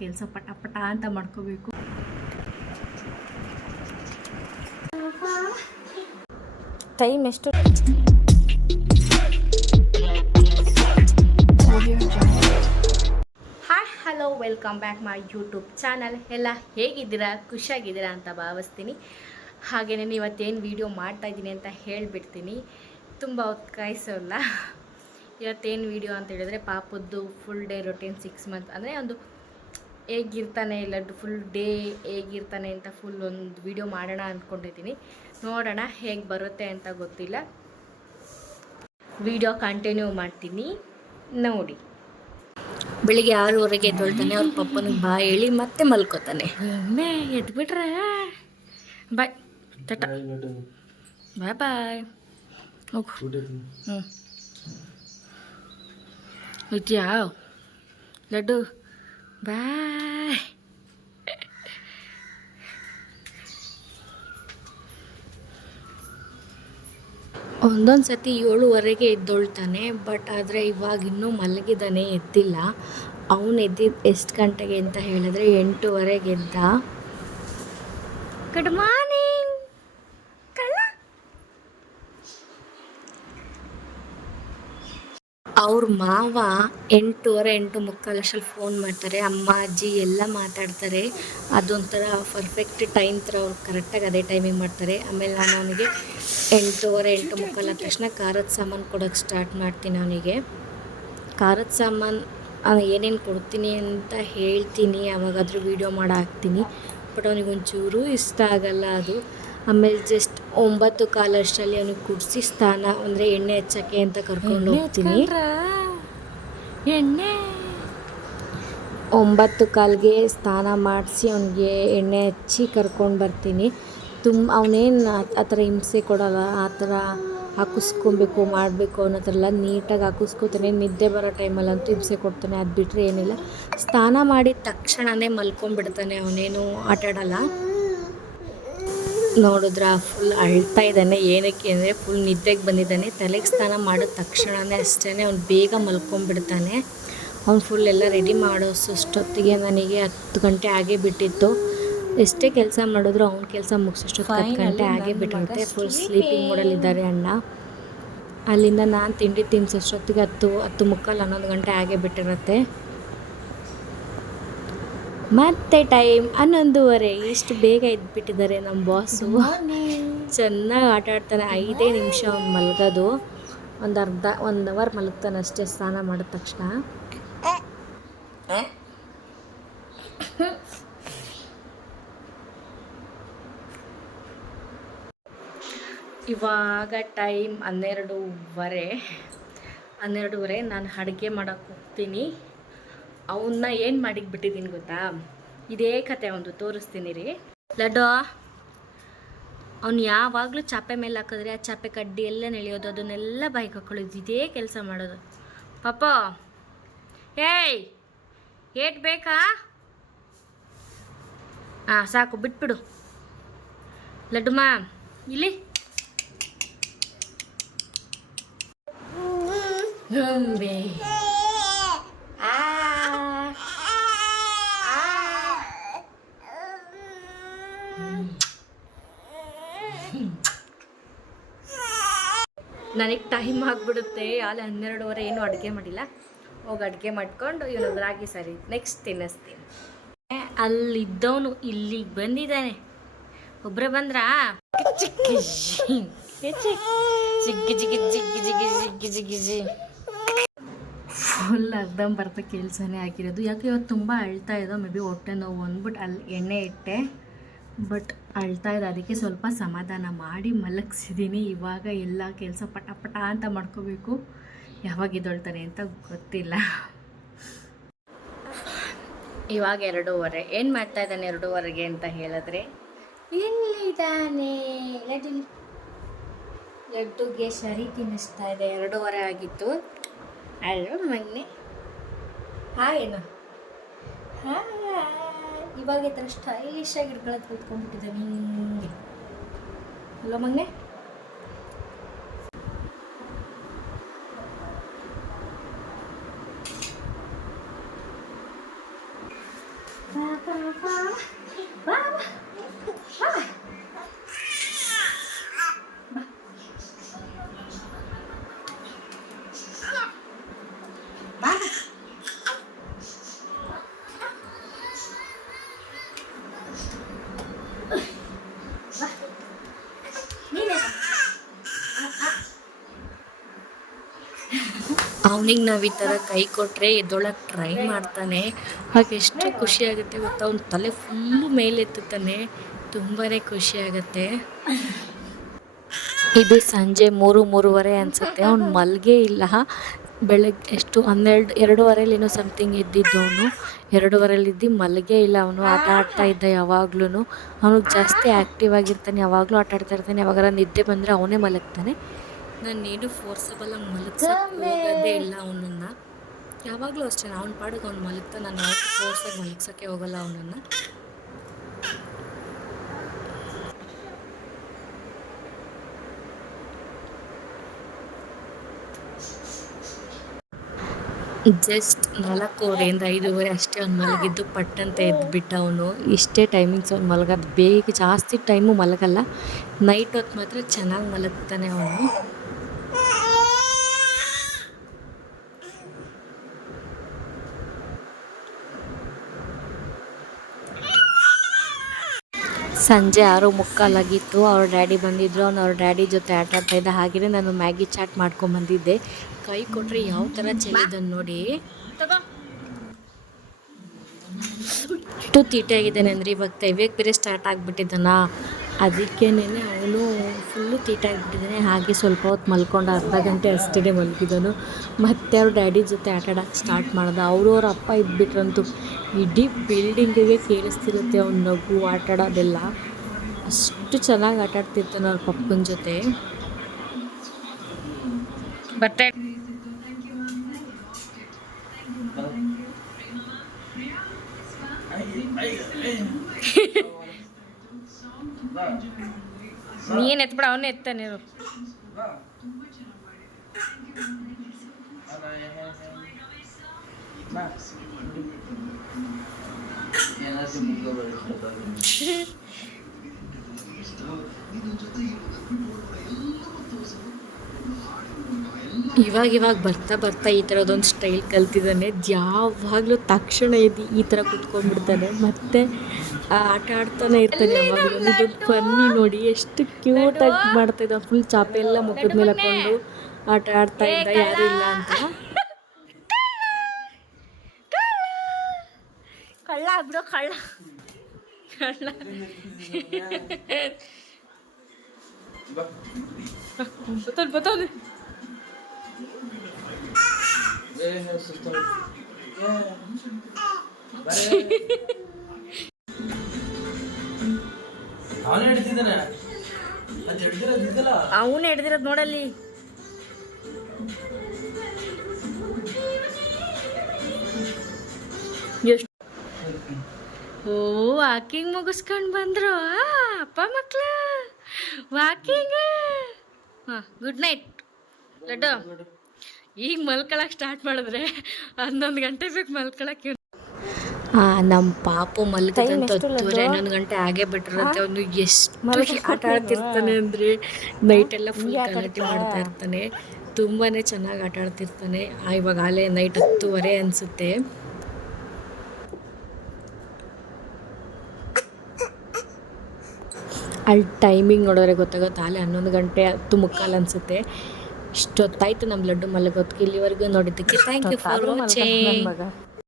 ಕೆಲಸ ಪಟ ಪಟ ಅಂತ ಮಾಡ್ಕೋಬೇಕು. ಟೈಮ್ ಎಷ್ಟು? Hi hello, welcome back my YouTube channel. ಎಲ್ಲ ಹೇಗಿದ್ದೀರಾ? ಖುಷಿಯಾಗಿದ್ದೀರಾ ಅಂತ ಭಾವಿಸ್ತೀನಿ. ಹಾಗೆಯೇ ಇವತ್ತೇನು ವೀಡಿಯೋ ಮಾಡ್ತಾಯಿದ್ದೀನಿ ಅಂತ ಹೇಳಿಬಿಡ್ತೀನಿ, ತುಂಬ ಹೊತ್ತು ಕಾಯಿಸೋಲ್ಲ. ಇವತ್ತೇನು ವೀಡಿಯೋ ಅಂತ ಹೇಳಿದ್ರೆ ಪಾಪದ್ದು ಫುಲ್ ಡೇ ರೊಟೀನ್ 6 ಮಂತ್, ಅಂದರೆ ಒಂದು ಹೇಗಿರ್ತಾನೆ ಇಲ್ಲ ಫುಲ್ ಡೇ ಹೇಗಿರ್ತಾನೆ ಅಂತ ಫುಲ್ ಒಂದು ವೀಡಿಯೋ ಮಾಡೋಣ ಅಂದ್ಕೊಂಡಿದ್ದೀನಿ. ನೋಡೋಣ ಹೇಗೆ ಬರುತ್ತೆ ಅಂತ ಗೊತ್ತಿಲ್ಲ. ವಿಡಿಯೋ ಕಂಟಿನ್ಯೂ ಮಾಡ್ತೀನಿ, ನೋಡಿ. ಬೆಳಿಗ್ಗೆ 6:30 ಎದ್ದೊಳ್ತಾನೆ. ಅವ್ರ ಪಪ್ಪನಿಗೆ ಬಾಯ್ ಹೇಳಿ ಮತ್ತೆ ಮಲ್ಕೋತಾನೆ. ಒಮ್ಮೆ ಎದ್ಬಿಟ್ರೆ ಬಾಯ್ ಟಟ, ಬಾಯ್ ಬಾಯ್, ಹೋಗು. ಇದೆಯಾ ಲಡ್ಡು? ಬಾಯ್. ಒಂದೊಂದು ಸತಿ 7:15 ಎದ್ದೊಳ್ತಾನೆ, ಬಟ್ ಆದರೆ ಇವಾಗ ಇನ್ನೂ ಮಲಗಿದ್ದಾನೆ, ಎದ್ದಿಲ್ಲ. ಅವನು ಎದ್ದಿದ್ದು ಎಷ್ಟು ಗಂಟೆಗೆ ಅಂತ ಹೇಳಿದ್ರೆ 8:15 ಎದ್ದ. ಗುಡ್ ಮಾರ್ನಿಂಗ್ ಕಳ್ಳ. ಅವ್ರ ಮಾವ 8:15 8:45 ಅಷ್ಟರಲ್ಲಿ ಫೋನ್ ಮಾಡ್ತಾರೆ. ಅಮ್ಮ ಅಜ್ಜಿ ಎಲ್ಲ ಮಾತಾಡ್ತಾರೆ. ಅದೊಂಥರ ಪರ್ಫೆಕ್ಟ್ ಟೈಮ್ ಥರ ಅವ್ರು ಕರೆಕ್ಟಾಗಿ ಅದೇ ಟೈಮಿಗೆ ಮಾಡ್ತಾರೆ. ಆಮೇಲೆ ನಾನು ಅವನಿಗೆ 8:15 8:45 ಆದ ತಕ್ಷಣ ಖಾರದ ಸಾಮಾನು ಕೊಡೋಕ್ಕೆ ಸ್ಟಾರ್ಟ್ ಮಾಡ್ತೀನಿ. ಅವನಿಗೆ ಖಾರದ ಸಾಮಾನು ಏನೇನು ಕೊಡ್ತೀನಿ ಅಂತ ಹೇಳ್ತೀನಿ, ಯಾವಾಗಾದರೂ ವೀಡಿಯೋ ಮಾಡಿ ಹಾಕ್ತೀನಿ. ಬಟ್ ಅವನಿಗೆ ಒಂಚೂರು ಇಷ್ಟ ಆಗಲ್ಲ ಅದು. ಆಮೇಲೆ ಜಸ್ಟ್ 9:15 ಅಷ್ಟರಲ್ಲಿ ಅವನಿಗೆ ಕುಡಿಸಿ ಸ್ನಾನ ಅಂದರೆ ಎಣ್ಣೆ ಹಚ್ಚೋಕ್ಕೆ ಅಂತ ಕರ್ಕೊಂಡು ಹೋಗ್ತೀನಿ. ಎಣ್ಣೆ 9:15ಗೆ ಸ್ನಾನ ಮಾಡಿಸಿ ಅವನಿಗೆ ಎಣ್ಣೆ ಹಚ್ಚಿ ಕರ್ಕೊಂಡು ಬರ್ತೀನಿ. ಅವನೇನು ಆ ಥರ ಹಿಂಸೆ ಕೊಡೋಲ್ಲ. ಆ ಥರ ಹಾಕಿಸ್ಕೊಬೇಕು ಮಾಡಬೇಕು ಅನ್ನೋ ಥರ ಎಲ್ಲ ನೀಟಾಗಿ ಹಾಕಿಸ್ಕೊತಾನೆ. ನಿದ್ದೆ ಬರೋ ಟೈಮಲ್ಲಂತೂ ಹಿಂಸೆ ಕೊಡ್ತಾನೆ. ಅದು ಬಿಟ್ಟರೆ ಏನಿಲ್ಲ. ಸ್ನಾನ ಮಾಡಿದ ತಕ್ಷಣವೇ ಮಲ್ಕೊಂಡ್ಬಿಡ್ತಾನೆ. ಅವನೇನು ಆಟಾಡಲ್ಲ. ನೋಡಿದ್ರೆ ಫುಲ್ ಅಳ್ತಾ ಇದ್ದಾನೆ. ಏನಕ್ಕೆ ಅಂದರೆ ಫುಲ್ ನಿದ್ದೆಗೆ ಬಂದಿದ್ದಾನೆ. ತಲೆಗೆ ಸ್ನಾನ ಮಾಡಿದ ತಕ್ಷಣವೇ ಅಷ್ಟೇ ಅವ್ನು ಬೇಗ ಮಲ್ಕೊಂಡ್ಬಿಡ್ತಾನೆ. ಅವ್ನು ಫುಲ್ ಎಲ್ಲ ರೆಡಿ ಮಾಡೋಷ್ಟೊತ್ತಿಗೆ ನನಗೆ 10 ಗಂಟೆ ಆಗೇ ಬಿಟ್ಟಿತ್ತು. ಎಷ್ಟೇ ಕೆಲಸ ಮಾಡಿದ್ರು ಅವ್ನ ಕೆಲಸ ಮುಗಿಸೋಷ್ಟೊತ್ತು 10 ಗಂಟೆ ಆಗೇ ಬಿಟ್ಟಿರುತ್ತೆ. ಫುಲ್ ಸ್ಲೀಪಿಂಗ್ ಮೂಡಲ್ಲಿದ್ದಾರೆ ಅಣ್ಣ. ಅಲ್ಲಿಂದ ನಾನು ತಿಂಡಿ ತಿನ್ನಿಸೋಷ್ಟೊತ್ತಿಗೆ 10:45 11 ಗಂಟೆ ಆಗೇ ಬಿಟ್ಟಿರುತ್ತೆ. ಮತ್ತೆ ಟೈಮ್ 11:15. ಇಷ್ಟು ಬೇಗ ಎದ್ಬಿಟ್ಟಿದ್ದಾರೆ ನಮ್ಮ ಬಾಸು. ಚೆನ್ನಾಗಿ ಆಟ ಆಡ್ತಾನೆ. 5 ನಿಮಿಷ ಅವ್ನು ಮಲಗೋದು. ಒಂದು 1 ಅವರ್ ಮಲಗ್ತಾನೆ ಅಷ್ಟೇ ಸ್ನಾನ ಮಾಡಿದ ತಕ್ಷಣ. ಇವಾಗ ಟೈಮ್ 12:30. ನಾನು ಅಡುಗೆ ಮಾಡೋಕ್ಕೆ ಹೋಗ್ತೀನಿ. ಅವನ್ನ ಏನು ಮಾಡಿಬಿಟ್ಟಿದ್ದೀನಿ ಗೊತ್ತಾ? ಇದೇ ಕತೆ ಒಂದು ತೋರಿಸ್ತೀನಿ ರೀ. ಲಡ್ಡು ಅವ್ನು ಯಾವಾಗಲೂ ಚಾಪೆ ಮೇಲೆ ಹಾಕಿದ್ರೆ ಆ ಚಾಪೆ ಕಡ್ಡಿ ಎಲ್ಲ ನೆಳೆಯೋದು, ಅದನ್ನೆಲ್ಲ ಬಾಯಿಗೆ ಹಾಕೊಳ್ಳೋದು, ಇದೇ ಕೆಲಸ ಮಾಡೋದು. ಪಾಪ ಏಯ್ ಏಟ್ ಬೇಕಾ? ಹಾಂ ಸಾಕು, ಬಿಟ್ಬಿಡು. ಲಡ್ಡುಮ್ಮ ಇಲ್ಲಿ. ಗೊಂಬೆ ನನಗೆ ಟೈಮ್ ಆಗಿಬಿಡುತ್ತೆ. ಅಲ್ಲಿ 12:30 ಏನೂ ಅಡುಗೆ ಮಾಡಿಲ್ಲ. ಹೋಗಿ ಅಡುಗೆ ಮಾಡ್ಕೊಂಡು ಇವನು ರಾಗಿ ಸರಿ ನೆಕ್ಸ್ಟ್ ತಿನ್ನಿಸ್ತೀನಿ. ಅಲ್ಲಿದ್ದವನು ಇಲ್ಲಿಗೆ ಬಂದಿದ್ದಾನೆ. ಒಬ್ಬರೇ ಬಂದ್ರಾ? ಜಿಗ್ಗಿ ಜಿಗ್ಗಿ ಜಿಗ್ಗಿ ಜಿಗ್ಗಿ ಜಿಗ್ಗಿ ಜಿಗ್ಗಿ ಫುಲ್ ಅರ್ಧಂಬರ್ಧ ಕೆಲಸನೇ ಆಗಿರೋದು. ಯಾಕೆ ಇವತ್ತು ತುಂಬ ಅಳ್ತಾ ಇದ್ದೋ, ಮೇ ಬಿ ಹೊಟ್ಟೆ ನೋವು ಅಂದ್ಬಿಟ್ಟು ಅಲ್ಲಿ ಎಣ್ಣೆ ಇಟ್ಟೆ. ಬಟ್ ಅಳ್ತಾ ಇದೆ, ಅದಕ್ಕೆ ಸ್ವಲ್ಪ ಸಮಾಧಾನ ಮಾಡಿ ಮಲಗಿಸಿದ್ದೀನಿ. ಇವಾಗ ಎಲ್ಲ ಕೆಲಸ ಪಟ ಪಟ ಅಂತ ಮಾಡ್ಕೋಬೇಕು. ಯಾವಾಗ ಎದ್ದೊಳ್ತಾನೆ ಅಂತ ಗೊತ್ತಿಲ್ಲ. ಇವಾಗ 2:15. ಏನು ಮಾಡ್ತಾ ಇದ್ದಾನೆ 2:15ಗೆ ಅಂತ ಹೇಳಿದ್ರೆ, ಎಲ್ಲಿದ್ದಾನೆ ಲಡ್ಡುಗೆ ಸರಿ ತಿನ್ನಿಸ್ತಾ ಇದೆ. 2:15 ಆಗಿತ್ತು. ಅಲ್ಲೋ ಮಗನೆ, ಹಾಯೇನು? ಹಾಯ್. ಇವಾಗ ಈ ಥರ ಸ್ಟೈಲಿಶ್ ಆಗಿ ಹಿಡ್ಕೊಳ್ಳೋದು ಕೂತ್ಕೊಂಡ್ಬಿಟ್ಟಿದ್ದಾನೆ ಹಿಂಗೆ. ಅಲ್ಲೋ ಮಗನೆ. ಅವನಿಗೆ ನಾವು ಈ ಥರ ಕೈ ಕೊಟ್ಟರೆ ಎದ್ದೊಳಕ್ಕೆ ಟ್ರೈ ಮಾಡ್ತಾನೆ. ಹಾಗೆ ಎಷ್ಟು ಖುಷಿಯಾಗುತ್ತೆ ಗೊತ್ತಾ, ಅವ್ನ ತಲೆ ಫುಲ್ಲು ಮೇಲೆತ್ತುತ್ತಾನೆ. ತುಂಬಾ ಖುಷಿಯಾಗತ್ತೆ. ಇದು ಸಂಜೆ 3-3:30 ಅನಿಸುತ್ತೆ. ಅವ್ನು ಮಲ್ಗೇ ಇಲ್ಲ. ಬೆಳಗ್ಗೆ ಎಷ್ಟು 2:30 ಸಮಥಿಂಗ್ ಎದ್ದಿದ್ದು ಅವನು. 2:30 ಮಲಗೇ ಇಲ್ಲ ಅವನು. ಆಟ ಆಡ್ತಾ ಇದ್ದ ಯಾವಾಗ್ಲೂ. ಅವನು ಜಾಸ್ತಿ ಆ್ಯಕ್ಟಿವ್ ಆಗಿರ್ತಾನೆ, ಯಾವಾಗಲೂ ಆಟ ಆಡ್ತಾ ಇರ್ತಾನೆ. ಯಾವಾಗಾರ ನಿದ್ದೆ ಬಂದರೆ ಅವನೇ ಮಲಗ್ತಾನೆ. ನಾನೇನು ಫೋರ್ಸಬಲಾಗಿ ಮಲಗ್ಸೋಕ್ಕೆ ಹೋಗೋದೇ ಇಲ್ಲ ಅವನನ್ನು. ಯಾವಾಗಲೂ ಅಷ್ಟೇ, ಅವ್ನ ಪಾಡಿಗೆ ಅವ್ನು ಮಲಗ್ತಾ, ನಾನು ಯಾವತ್ತೂ ಫೋರ್ಸಾಗಿ ಮಲಗ್ಸೋಕ್ಕೆ ಹೋಗಲ್ಲ ಅವನನ್ನು. ಜಸ್ಟ್ 4:15 5:30 ಅಷ್ಟೇ ಅವ್ನು ಮಲಗಿದ್ದು. ಪಟ್ಟಂತ ಎದ್ದುಬಿಟ್ಟ ಅವನು. ಇಷ್ಟೇ ಟೈಮಿಂಗ್ಸ್ ಅವ್ನು ಮಲಗೋದು. ಬೇಗ ಜಾಸ್ತಿ ಟೈಮು ಮಲಗಲ್ಲ. ನೈಟ್ ಹೊತ್ತು ಮಾತ್ರ ಚೆನ್ನಾಗಿ ಮಲಗ್ತಾನೆ ಅವನು. ಸಂಜೆ 6:45 ಆಗಿತ್ತು. ಅವ್ರ ಡ್ಯಾಡಿ ಬಂದಿದ್ದರು. ಅವ್ರ ಡ್ಯಾಡಿ ಜೊತೆ ಆಟ ಆಡ್ತಾಯಿದ್ದ. ಹಾಗೆಯೇ ನಾನು ಮ್ಯಾಗಿ ಚಾಟ್ ಮಾಡ್ಕೊಂಬಂದಿದ್ದೆ. ಕೈ ಕೊಟ್ಟರೆ ಯಾವ ಥರ ಚೆಲ್ಲಿದ್ದಾನೆ ನೋಡಿ. ಎಷ್ಟು ತೀಟಾಗಿದ್ದಾನೆ ಅಂದರೆ, ಇವಾಗ ತೆವ್ಯಕ್ಕೆ ಬೇರೆ ಸ್ಟಾರ್ಟ್ ಆಗಿಬಿಟ್ಟಿದ್ದಾನ. ಅದಕ್ಕೇನೆ ಅವನು ಫುಲ್ಲು ತೀಟಾಗಿಬಿಟ್ಟಿದ್ದಾನೆ. ಹಾಗೆ ಸ್ವಲ್ಪ ಹೊತ್ತು ಮಲ್ಕೊಂಡು ಅರ್ಧ ಗಂಟೆ ಅಷ್ಟೇ ಮಲಗಿದನು. ಮತ್ತು ಅವ್ರ ಡ್ಯಾಡಿ ಜೊತೆ ಆಟ ಆಡೋಕ್ಕೆ ಸ್ಟಾರ್ಟ್ ಮಾಡ್ದೆ. ಅವ್ರ ಅಪ್ಪ ಇದ್ಬಿಟ್ರಂತೂ ಇಡೀ ಬಿಲ್ಡಿಂಗಿಗೆ ಕೇಳಿಸ್ತಿರುತ್ತೆ ಅವ್ನ ನಗು, ಆಟ ಆಡೋದೆಲ್ಲ. ಅಷ್ಟು ಚೆನ್ನಾಗಿ ಆಟ ಆಡ್ತಿರ್ತಾನೆ ಅವ್ರ ಪಪ್ಪನ ಜೊತೆ. ಬಟ್ಟೆ ನೀನು ಎತ್ಬಿಡ, ಅವನೇ ಎತ್ತಾನೆ. ಇವಾಗ ಬರ್ತಾ ಈ ಥರದೊಂದು ಸ್ಟೈಲ್ ಕಲ್ತಿದ್ದಾನೆ. ಯಾವಾಗಲೂ ತಕ್ಷಣ ಈ ಥರ ಕುತ್ಕೊಂಡ್ಬಿಡ್ತಾನೆ. ಮತ್ತು ಆಟ ಆಡ್ತಾನೆ ಇರ್ತಾನೆ ಯಾವಾಗಲೂ. ಇದು ಫನ್ನಿ ನೋಡಿ, ಎಷ್ಟು ಕ್ಯೂಟಾಗಿ ಮಾಡ್ತಾಯಿದ್ದ. ಫುಲ್ ಚಾಪೆ ಎಲ್ಲ ಮುಖದ ಮೇಲೆ ಹಾಕ್ಕೊಂಡು ಆಟ ಆಡ್ತಾ ಇದ್ದ, ಯಾರೂ ಇಲ್ಲ ಅಂತ. ಕಳ್ಳ ಆಗ್ಬಿಡೋ, ಕಳ್ಳ ಬತ್ತೋದು. ಅವನು ಹಿಡ್ದಿರೋದು ನೋಡಲ್ಲಿ. ಎಷ್ಟು ವಾಕಿಂಗ್ ಮುಗಿಸ್ಕೊಂಡು ಬಂದ್ರು ಅಪ್ಪ ಮಕ್ಳು. ವಾಕಿಂಗ್. Good night laddu. ಈಗ ಮಲ್ಕೊಳಕ್ಕೆ ಸ್ಟಾರ್ಟ್ ಮಾಡಿದ್ರೆ 11 ಗಂಟೆ ಬೇಕು ಮಲ್ಕೊಳಕ್ಕೆ. ನಮ್ಮ ಪಾಪು ಮಲ್ಕದಂತ 10:30-11 ಗಂಟೆ ಆಗೇ ಬಿಟ್ಟಿರುತ್ತೆ. ಅವನು ಎಷ್ಟು ಆಟ ಆಡ್ತಿರ್ತಾನೆ ಅಂದರೆ, ನೈಟೆಲ್ಲ ಫುಲ್ ಗಲಾಟೆ ಮಾಡ್ತಾ ಇರ್ತಾನೆ. ತುಂಬಾ ಚೆನ್ನಾಗಿ ಆಟ ಆಡ್ತಿರ್ತಾನೆ. ಇವಾಗ ಆಲೇ ನೈಟ್ 10:30 ಅನಿಸುತ್ತೆ. ಅಲ್ಲಿ ಟೈಮಿಂಗ್ ನೋಡಿದ್ರೆ ಗೊತ್ತಾಗುತ್ತೆ, ಆಲೇ 11 ಗಂಟೆ 10:45 ಅನಿಸುತ್ತೆ. ಇಷ್ಟೊತ್ತಾಯಿತು ನಮ್ಮ ಲಡ್ಡು ಮಲಗೋದಕ್ಕೆ. ಇಲ್ಲಿವರೆಗೂ ನೋಡಿದ್ದಕ್ಕೆ ಥ್ಯಾಂಕ್ ಯು ಫಾರ್ ವಾಚಿಂಗ್.